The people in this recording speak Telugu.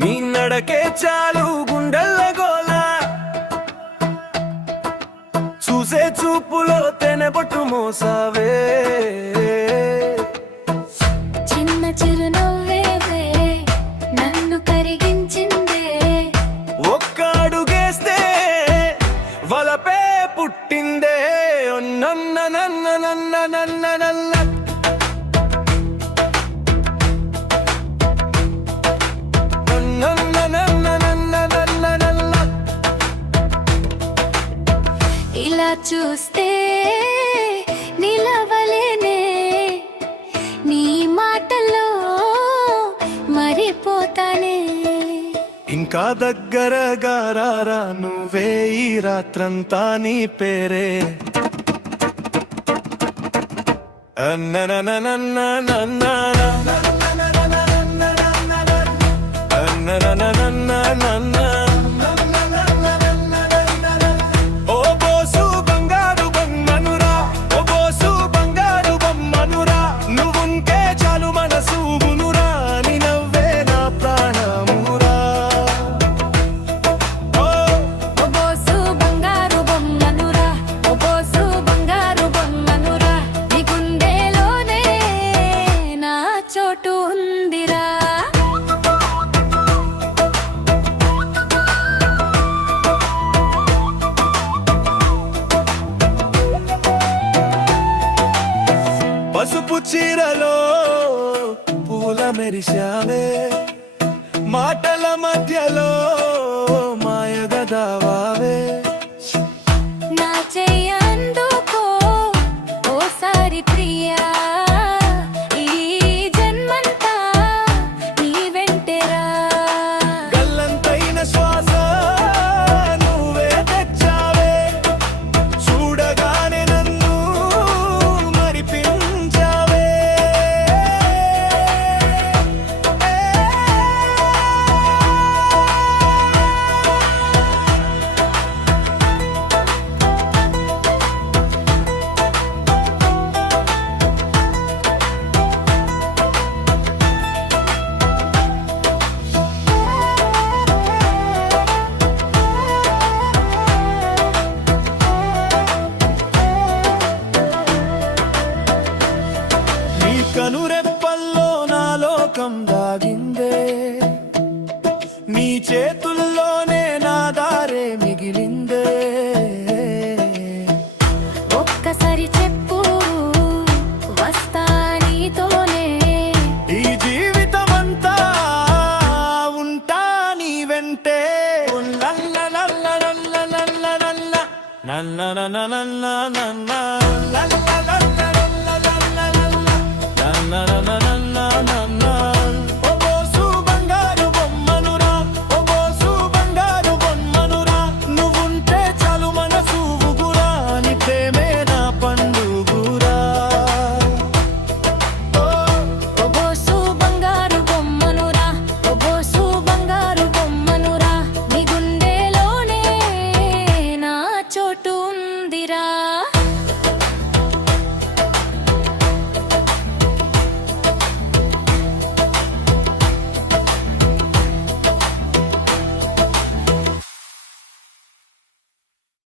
నీ నడకే చాలు గుండెల్ల గోల, చూసే చూపులో తెనబొట్టు మోసావే. చిన్న చిరునవ్వేవే నన్ను కరిగించిందే, ఒక్క అడుగేస్తే వలపే పుట్టిందే. నన్న నన్న నన్న నన్న నల్ల ఇలా చూస్తే నిలవలేనే, నీ మాటల్లో మరిపోతానే. ఇంకా దగ్గరగా రారా నువ్వే ఈ రాత్రంతా నీ పేరే. ఓ బోసు బంగారు బొమ్మనురా, ఓ బోసు బంగారు బొమ్మనురా, నువ్వుంటే చాలు మనసు గునురా, నీ నవ్వే నా ప్రాణమురా. ఓ బోసు బంగారు బొమ్మనురా, ఓ బోసు బంగారు బొమ్మనురా, నీ గుండెలోనే నా చోటు ఉందిరా. పసుపు చీరలో పూల మెరిశావే, మాటల మధ్యలో మాయగదావావే. నా చెయ్యి అందుకో ఓసారి ప్రియా, ఈ జన్మంతా నీ వెంటేరా. గల్లంతైన శ్వాస నువ్వే తెచ్చావే, చూడగానే నన్ను మరిపించావే. నీ కనురెప్పల్లో నా లోకం దాగిందే, నీ చేతుల